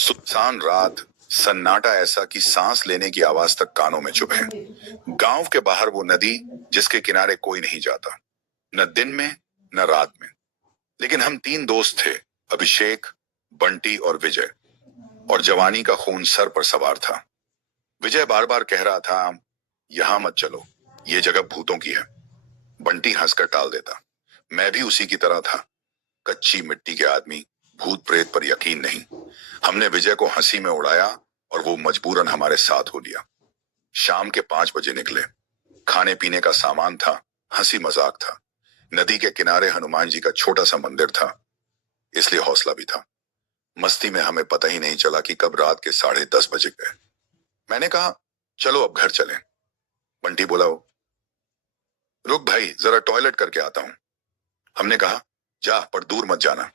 सुनसान रात, सन्नाटा ऐसा कि सांस लेने की आवाज तक कानों में चुभ है। गांव के बाहर वो नदी जिसके किनारे कोई नहीं जाता, न दिन में न रात में। लेकिन हम तीन दोस्त थे, अभिषेक, बंटी और विजय। और जवानी का खून सर पर सवार था। विजय बार बार कह रहा था, यहां मत चलो, ये जगह भूतों की है। बंटी हंसकर टाल देता। मैं भी उसी की तरह था, कच्ची मिट्टी के आदमी, भूत प्रेत पर यकीन नहीं। हमने विजय को हंसी में उड़ाया और वो मजबूरन हमारे साथ हो लिया। शाम के 5 बजे निकले। खाने पीने का सामान था, हंसी मजाक था। नदी के किनारे हनुमान जी का छोटा सा मंदिर था, इसलिए हौसला भी था। मस्ती में हमें पता ही नहीं चला कि कब रात के 10:30 बजे गए। मैंने कहा, चलो अब घर चलें। बंटी बोला, रुक भाई, जरा टॉयलेट करके आता हूं। हमने कहा, जा, पर दूर मत जाना।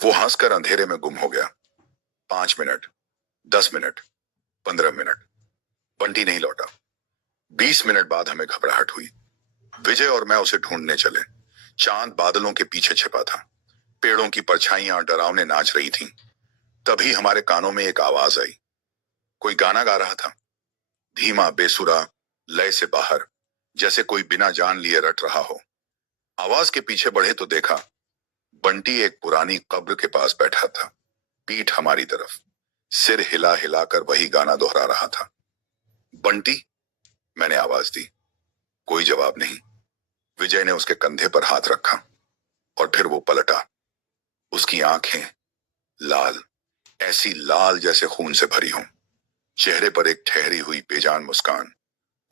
वो हंसकर अंधेरे में गुम हो गया। 5 मिनट, 10 मिनट, 15 मिनट, बंटी नहीं लौटा। 20 मिनट बाद हमें घबराहट हुई। विजय और मैं उसे ढूंढने चले। चांद बादलों के पीछे छिपा था। पेड़ों की परछाइयां डरावने नाच रही थीं। तभी हमारे कानों में एक आवाज आई। कोई गाना गा रहा था, धीमा, बेसुरा, लय से बाहर, जैसे कोई बिना जान लिए रट रहा हो। आवाज के पीछे बढ़े तो देखा, बंटी एक पुरानी कब्र के पास बैठा था, पीठ हमारी तरफ, सिर हिला हिलाकर वही गाना दोहरा रहा था। बंटी, मैंने आवाज दी। कोई जवाब नहीं। विजय ने उसके कंधे पर हाथ रखा और फिर वो पलटा। उसकी आंखें लाल, ऐसी लाल जैसे खून से भरी हों। चेहरे पर एक ठहरी हुई बेजान मुस्कान।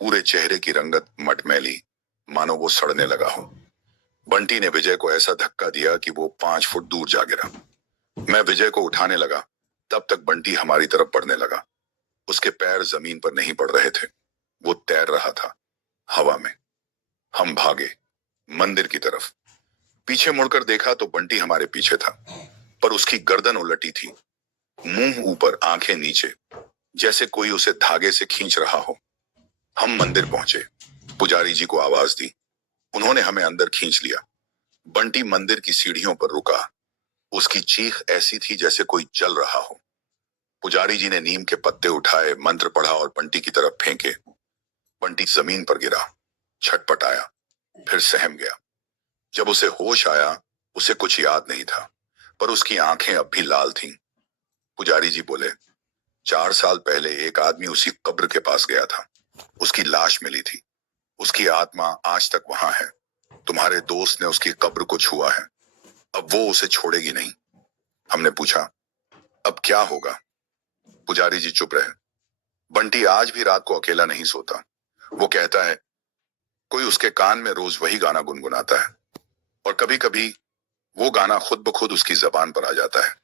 पूरे चेहरे की रंगत मटमैली, मानो वो सड़ने लगा हो। बंटी ने विजय को ऐसा धक्का दिया कि वो 5 फुट दूर जा गिरा। मैं विजय को उठाने लगा, तब तक बंटी हमारी तरफ बढ़ने लगा। उसके पैर जमीन पर नहीं पड़ रहे थे, वो तैर रहा था हवा में। हम भागे मंदिर की तरफ। पीछे मुड़कर देखा तो बंटी हमारे पीछे था, पर उसकी गर्दन उलटी थी, मुंह ऊपर, आंखें नीचे, जैसे कोई उसे धागे से खींच रहा हो। हम मंदिर पहुंचे। पुजारी जी को आवाज दी। उन्होंने हमें अंदर खींच लिया। बंटी मंदिर की सीढ़ियों पर रुका। उसकी चीख ऐसी थी जैसे कोई जल रहा हो। पुजारी जी ने नीम के पत्ते उठाए, मंत्र पढ़ा और बंटी की तरफ फेंके। बंटी जमीन पर गिरा, छटपटाया, फिर सहम गया। जब उसे होश आया, उसे कुछ याद नहीं था, पर उसकी आंखें अब भी लाल थीं। पुजारी जी बोले, 4 साल पहले एक आदमी उसी कब्र के पास गया था। उसकी लाश मिली थी। उसकी आत्मा आज तक वहां है। तुम्हारे दोस्त ने उसकी कब्र को छुआ है। अब वो उसे छोड़ेगी नहीं। हमने पूछा, अब क्या होगा? पुजारी जी चुप रहे। बंटी आज भी रात को अकेला नहीं सोता। वो कहता है, कोई उसके कान में रोज वही गाना गुनगुनाता है, और कभी कभी वो गाना खुद ब खुद उसकी जबान पर आ जाता है।